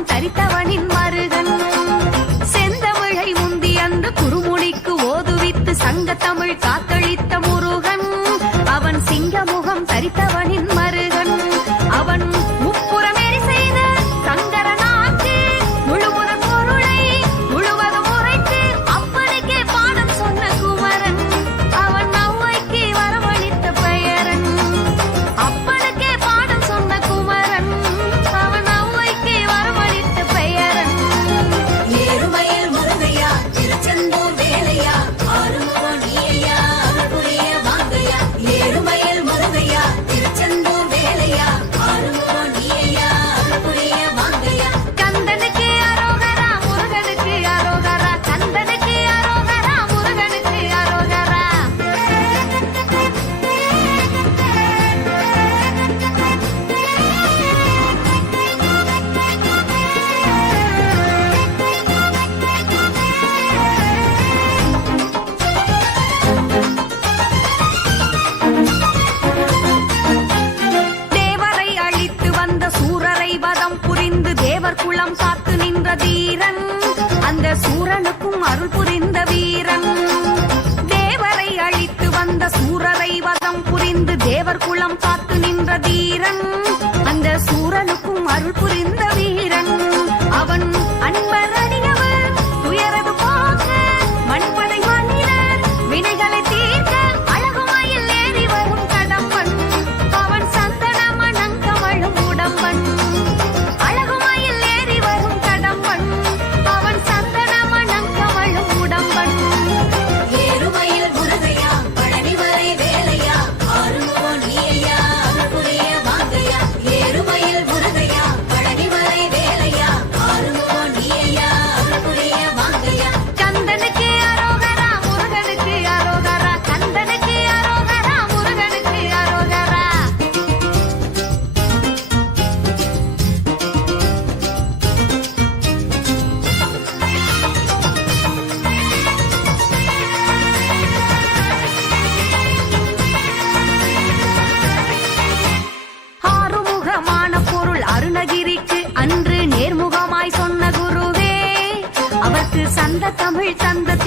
மனம் தரித்தவனின் மருகன். செந்தமிழை முந்தி அந்த குறுமொழிக்கு ஓதுவித்து சங்க தமிழ் காத்து சூரனுக்கும் அருள் புரிந்த வீரன். தேவரை அழித்து வந்த சூரரை வதம் புரிந்து தேவர் குளம் காத்து நின்ற தீரன். 咱们。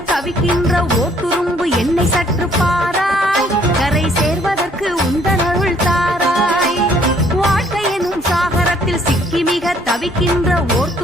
தவிக்கின்ற ஓட்டுரும்பு என்னை சற்று பாராய். கரை சேர்வதற்கு உந்தன் அருள் தாராய். வாழ்க்கை எனும் சாகரத்தில் சிக்கி மிக தவிக்கின்ற ஓட்டு